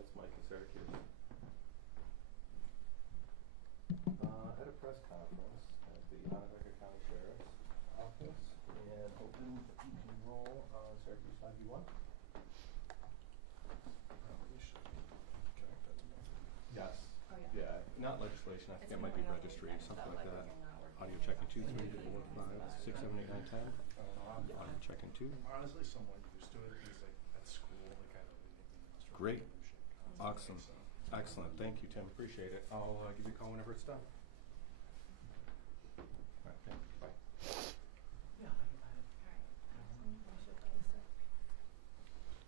it's Mike in Syracuse. At a press conference at the Onondaga County Sheriff's Office and opened the roll on Syracuse 5B1. Yes. Oh, yeah. Yeah, not legislation. I think it might be registry, something like that. Audio checking 2, 3, 4, 5, 6, 7, 8, 9, 10. Audio checking 2. I'm honestly somewhat used to it because, like, at school, they kind of Great. Awesome. Excellent. Thank you, Tim. Appreciate it. I'll give you a call whenever it's done. All right, thanks. Bye.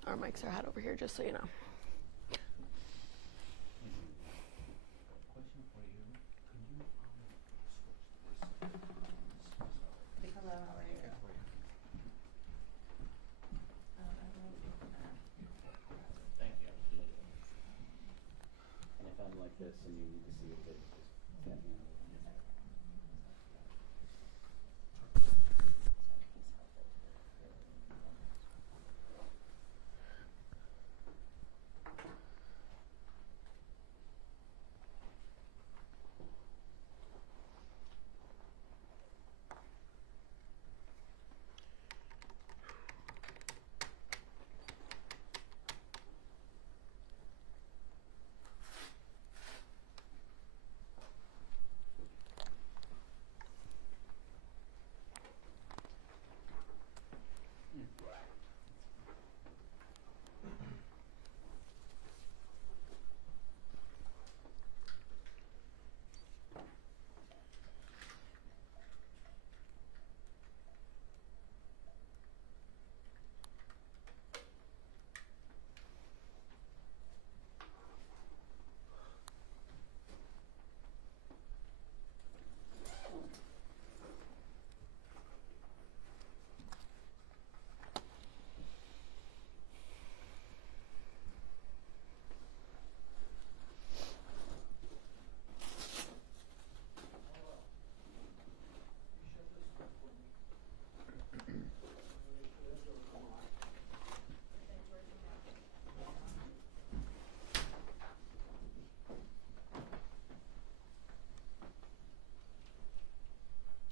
Our mics are hot over here, just so you know. Question for you. Could you switch this? Hello, how are you? Thank you. And if I'm like this and you need to see it, just tap me out.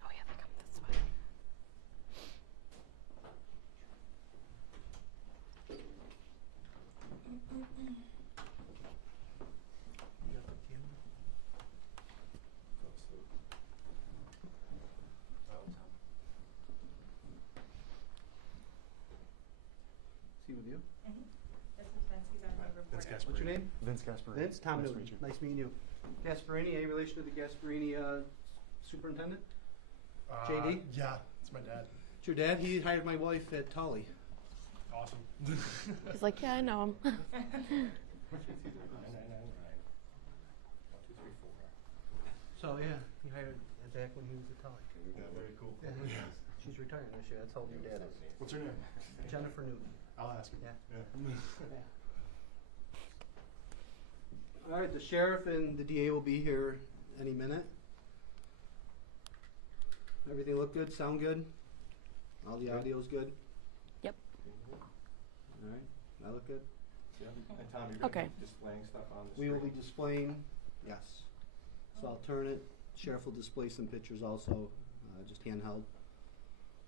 Oh yeah, they come this way. You got the camera? See with you. This is Vince, he's our new reporter. Vince What's your name? Vince Gasparini. Vince. Tom Nice to Newton. meet you. Nice meeting you. Gasparini. Any relation to the Gasparini superintendent? JD? Yeah, it's my dad. It's your dad. He hired my wife at Tully. Awesome. He's like, yeah, I know him. 999 1, 2, 3, 4. So yeah, he hired back when he was at Tully. Yeah, very cool. Yeah. She's retiring this year. That's how old your dad is. What's her name? Jennifer Newton. I'll ask him. Yeah. All right. The sheriff and the DA will be here any minute. Everything look good? Sound good? All the audio's good? Yep. All right. I look good? Yeah. And Tom, you're Okay. going to be displaying stuff on the We screen? will be displaying, yes. So I'll turn it. Sheriff will display some pictures also, just handheld,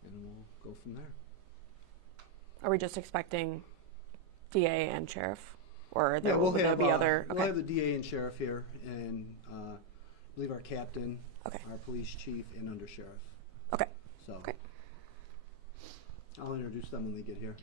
and we'll go from there. Are we just expecting DA and sheriff, or Yeah, we'll there have be other? we'll Okay. have the DA and sheriff here, and I believe our captain, Okay. our police chief, and under sheriff. Okay. So Okay. I'll introduce them when they get here.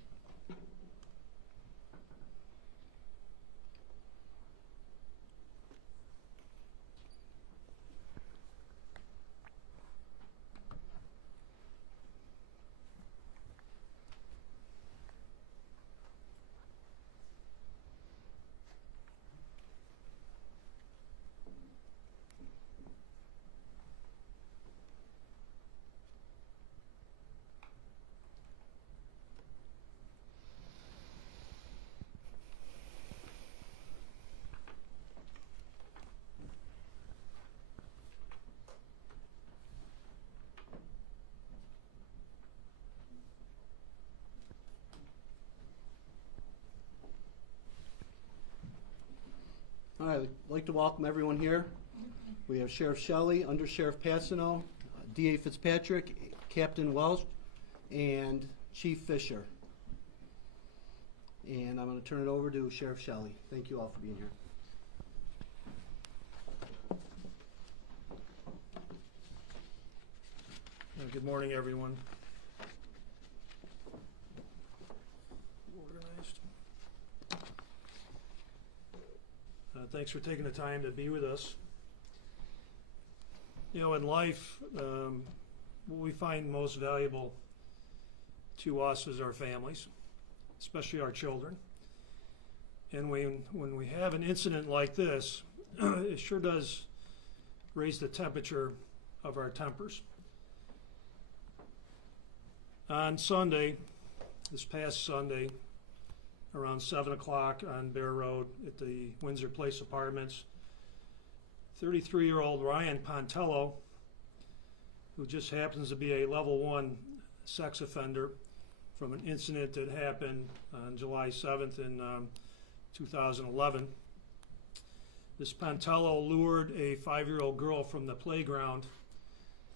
I'd like to welcome everyone here. We have Sheriff Shelley, Under Sheriff Passano, DA Fitzpatrick, Captain Welsh, and Chief Fisher. And I'm going to turn it over to Sheriff Shelley. Thank you all for being here. Good morning, everyone. Organized. Thanks for taking the time to be with us. You know, in life, what we find most valuable to us is our families, especially our children. And when we have an incident like this, it sure does raise the temperature of our tempers. On Sunday, this past Sunday, around 7 o'clock on Bear Road at the Windsor Place Apartments, 33-year-old Ryan Pontello, who just happens to be a level 1 sex offender from an incident that happened on July 7th in 2011. This Pontello lured a 5-year-old girl from the playground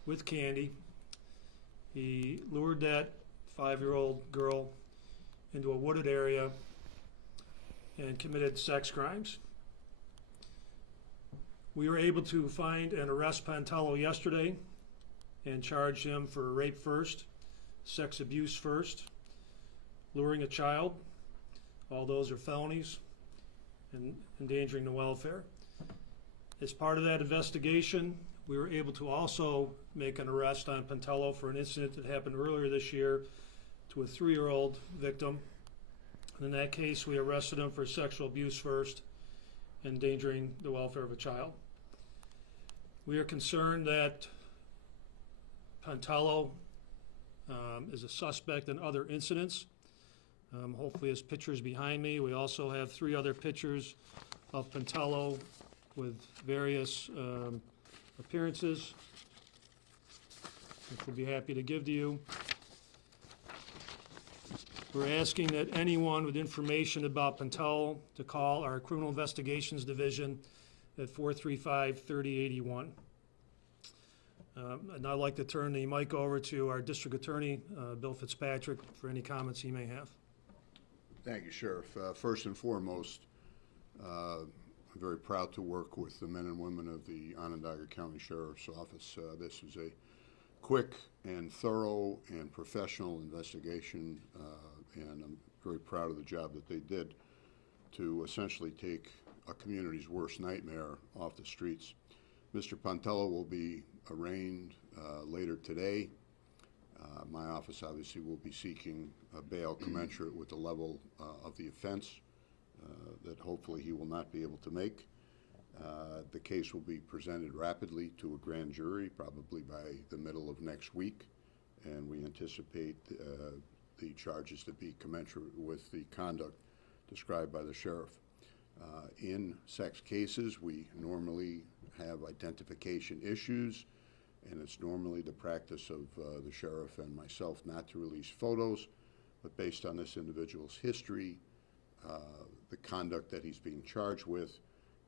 with candy. He lured that 5-year-old girl into a wooded area and committed sex crimes. We were able to find and arrest Pontello yesterday and charge him for rape first, sex abuse first, luring a child. All those are felonies, and endangering the welfare. As part of that investigation, we were able to also make an arrest on Pontello for an incident that happened earlier this year to a 3-year-old victim. And in that case, we arrested him for sexual abuse first, endangering the welfare of a child. We are concerned that Pontello is a suspect in other incidents. Hopefully his pictures behind me. We also have 3 other pictures of Pontello with various appearances, which we'll be happy to give to you. We're asking that anyone with information about Pontello to call our Criminal Investigations Division at 435-3081. And I'd like to turn the mic over to our District Attorney, Bill Fitzpatrick, for any comments he may have. Thank you, Sheriff. First and foremost, I'm very proud to work with the men and women of the Onondaga County Sheriff's Office. This was a quick and thorough and professional investigation, and I'm very proud of the job that they did to essentially take a community's worst nightmare off the streets. Mr. Pontello will be arraigned later today. My office obviously will be seeking a bail commensurate with the level of the offense that hopefully he will not be able to make. The case will be presented rapidly to a grand jury, probably by the middle of next week, and we anticipate the charges to be commensurate with the conduct described by the sheriff. In sex cases, we normally have identification issues, and it's normally the practice of the sheriff and myself not to release photos, but based on this individual's history, the conduct that he's being charged with,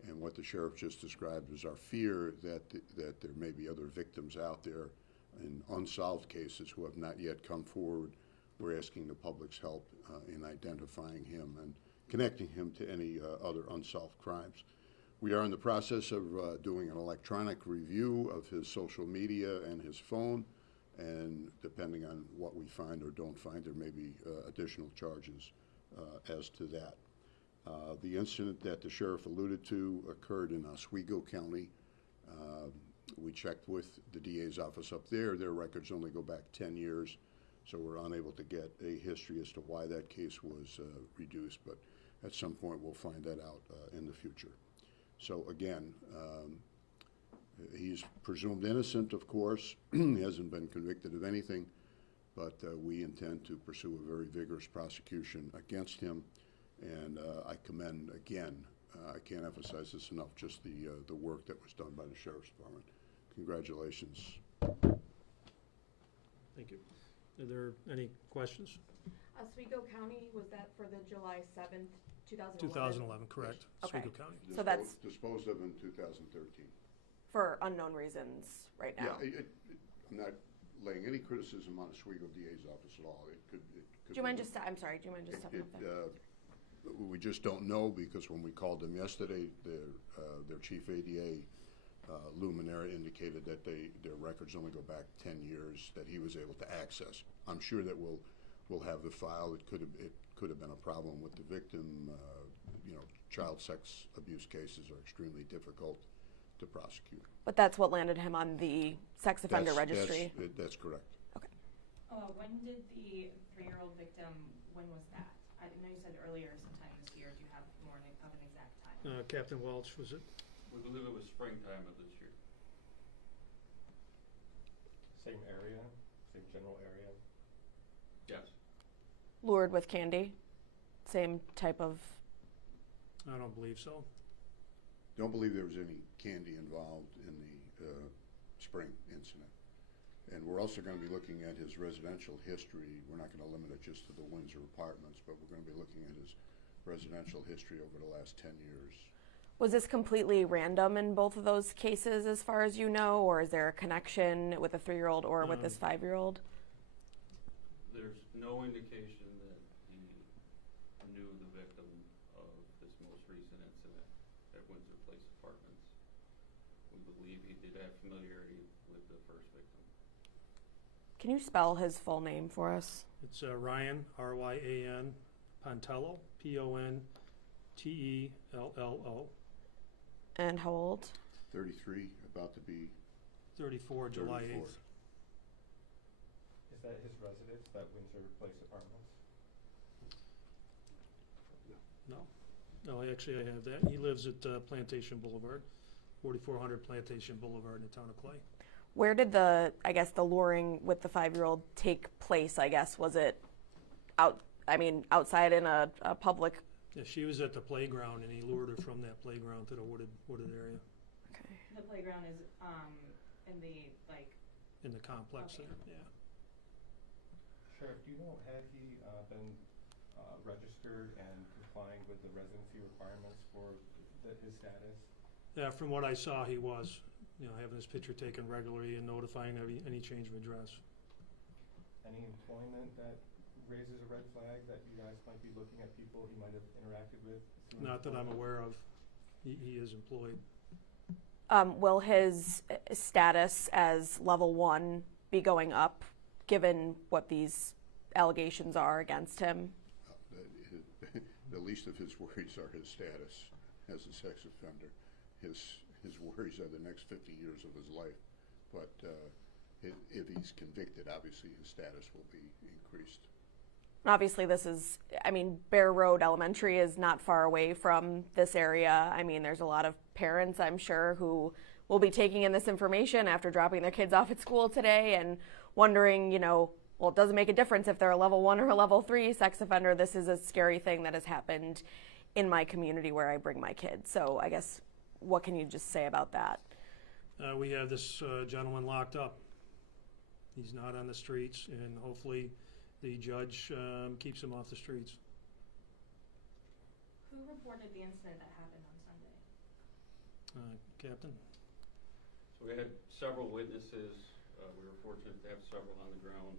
and what the sheriff just described as our fear that there may be other victims out there in unsolved cases who have not yet come forward. We're asking the public's help in identifying him and connecting him to any other unsolved crimes. We are in the process of doing an electronic review of his social media and his phone, and depending on what we find or don't find, there may be additional charges as to that. The incident that the sheriff alluded to occurred in Oswego County. We checked with the DA's office up there. Their records only go back 10 years, so we're unable to get a history as to why that case was reduced, but at some point we'll find that out in the future. So again, he's presumed innocent, of course. He hasn't been convicted of anything, but we intend to pursue a very vigorous prosecution against him. And I commend, again, I can't emphasize this enough, just the work that was done by the Sheriff's Department. Congratulations. Thank you. Are there any questions? Oswego County, was that for the July 7th 2011, correct. Okay. Oswego County. So that's- Disposed of in 2013. For unknown reasons right now. Yeah, I'm not laying any criticism on Oswego DA's office at all. It could. Do you mind just, I'm sorry, do you mind just stepping up there? We just don't know, because when we called them yesterday, their chief ADA, Lou Manera, indicated that their records only go back 10 years that he was able to access. I'm sure that we'll have the file. It could have been a problem with the victim. Child sex abuse cases are extremely difficult to prosecute. But that's what landed him on the sex offender registry. That's correct. Okay. When did the 3-year-old victim, when was that? I know you said earlier sometime this year. Do you have more of an exact time? Captain Welch, was it? We believe it was springtime of this year. Same area, same general area. Yes. Lured with candy? Same type of... I don't believe so. Don't believe there was any candy involved in the spring incident. And we're also going to be looking at his residential history. We're not going to limit it just to the Windsor apartments, but we're going to be looking at his residential history over the last 10 years. Was this completely random in both of those cases as far as you know, or is there a connection with a 3-year-old or with this 5-year-old? There's no indication that he knew the victim of this most recent incident at Windsor Place Apartments. We believe he did have familiarity with the first victim. Can you spell his full name for us? It's Ryan, R-Y-A-N, Pontello, Pontello. And how old? 33, about to be 34, July 34. 8th. Is that his residence, that Windsor Place Apartments? No, actually I have that. He lives at Plantation Boulevard, 4400 Plantation Boulevard in the town of Clay. Where did the luring with the 5-year-old take place, I guess? Was it outside in a public? Yeah, she was at the playground, and he lured her from that playground to the wooded area Okay. The playground is in the in the complex Okay. there. Yeah. Sheriff, do you know, had he been registered and complying with the residency requirements for his status? Yeah, from what I saw, he was, having his picture taken regularly and notifying any change of address. Any employment that raises a red flag that you guys might be looking at people he might have interacted with? Not that I'm aware of. He is employed. Will his status as level 1 be going up, given what these allegations are against him? The least of his worries are his status as a sex offender. His worries are the next 50 years of his life. But if he's convicted, obviously his status will be increased. Obviously, Bear Road Elementary is not far away from this area. There's a lot of parents, I'm sure, who will be taking in this information after dropping their kids off at school today and wondering, well, it doesn't make a difference if they're a level 1 or a level 3 sex offender. This is a scary thing that has happened in my community where I bring my kids. So I guess, what can you just say about that? We have this gentleman locked up. He's not on the streets, and hopefully the judge keeps him off the streets. Who reported the incident that happened on Sunday? Captain? So we had several witnesses. We were fortunate to have several on the ground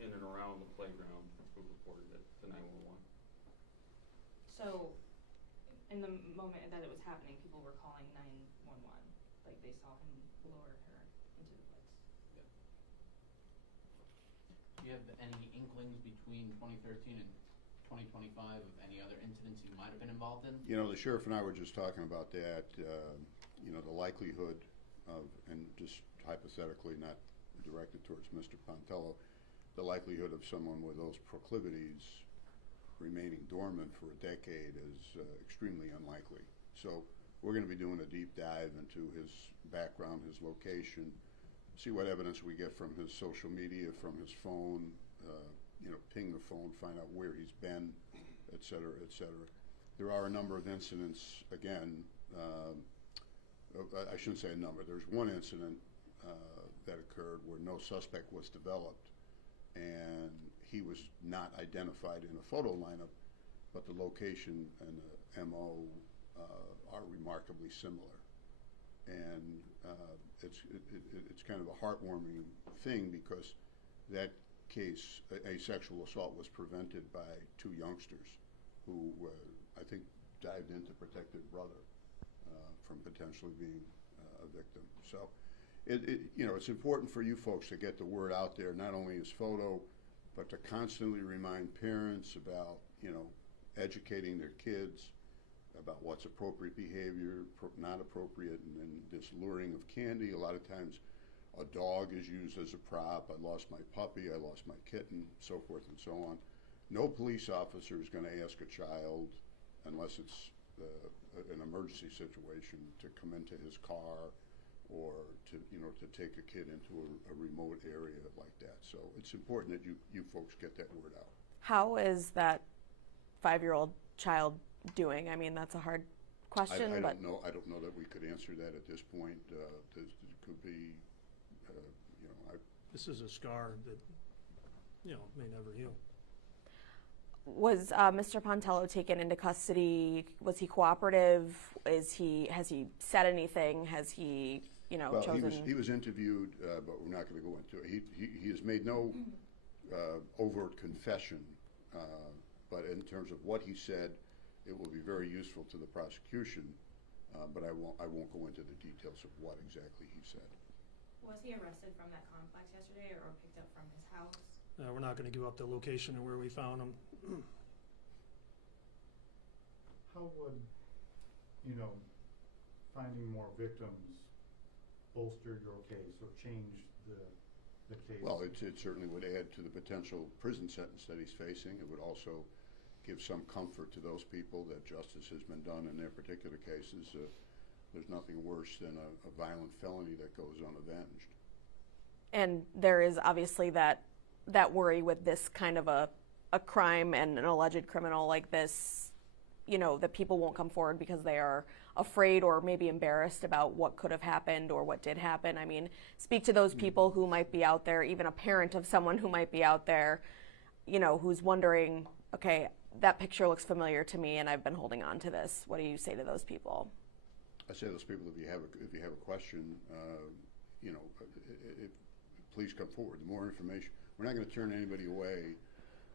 in and around the playground who reported it to 911. So, in the moment that it was happening, people were calling 911, like they saw him lure her into the place. Yeah. Do you have any inklings between 2013 and 2025 of any other incidents you might have been involved in? The sheriff and I were just talking about that. The likelihood of, and just hypothetically, not directed towards Mr. Pontello, the likelihood of someone with those proclivities remaining dormant for a decade is extremely unlikely. So we're going to be doing a deep dive into his background, his location, see what evidence we get from his social media, from his phone, ping the phone, find out where he's been, et cetera, et cetera. There are a number of incidents, again, I shouldn't say a number. There's one incident that occurred where no suspect was developed, and he was not identified in a photo lineup but the location and the MO are remarkably similar. And it's kind of a heartwarming thing because that case, a sexual assault, was prevented by two youngsters who I think dived in to protect their brother from potentially being a victim. So it's important for you folks to get the word out there, not only as photo, but to constantly remind parents about, educating their kids about what's appropriate behavior, not appropriate, and then this luring of candy. A lot of times a dog is used as a prop. I lost my puppy, I lost my kitten, so forth and so on. No police officer is going to ask a child, unless it's an emergency situation, to come into his car or to take a kid into a remote area like that. So it's important that you folks get that word out. How is that 5-year-old child doing? I mean, that's a hard question. I don't know. I don't know that we could answer that at this point. It could be, This is a scar that, may never heal. Was Mr. Pontello taken into custody? Was he cooperative? Has he said anything? Has he, chosen? He was interviewed, but we're not going to go into it. He has made no overt confession, but in terms of what he said, it will be very useful to the prosecution. But I won't go into the details of what exactly he said. Was he arrested from that complex yesterday or picked up from his house? We're not going to give up the location of where we found him. How would, finding more victims bolster your case or change the case? Well, it certainly would add to the potential prison sentence that he's facing. It would also give some comfort to those people that justice has been done in their particular cases. There's nothing worse than a violent felony that goes unavenged. And there is obviously that worry with this kind of a crime and an alleged criminal like this, that people won't come forward because they are afraid or maybe embarrassed about what could have happened or what did happen. I mean, speak to those people who might be out there, even a parent of someone who might be out there, who's wondering, okay, that picture looks familiar to me and I've been holding on to this. What do you say to those people? I say to those people, if you have a question, please come forward. The more information, we're not going to turn anybody away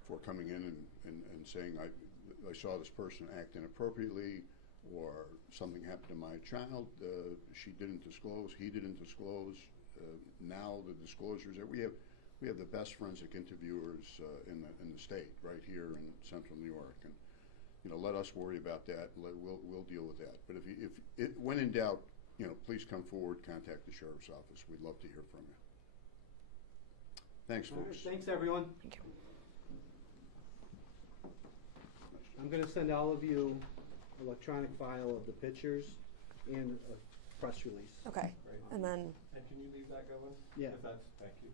for coming in and saying, I saw this person act inappropriately, or something happened to my child. She didn't disclose. He didn't disclose. Now the disclosures that we have the best forensic interviewers in the state, right here in Central New York, and let us worry about that. We'll deal with that. But when in doubt, please come forward. Contact the sheriff's office. We'd love to hear from you. Thanks, folks. Right, thanks, everyone. Thank you. I'm going to send all of you an electronic file of the pictures and a press release. Okay. Great. And then And can you leave that going? Yeah. Thank you.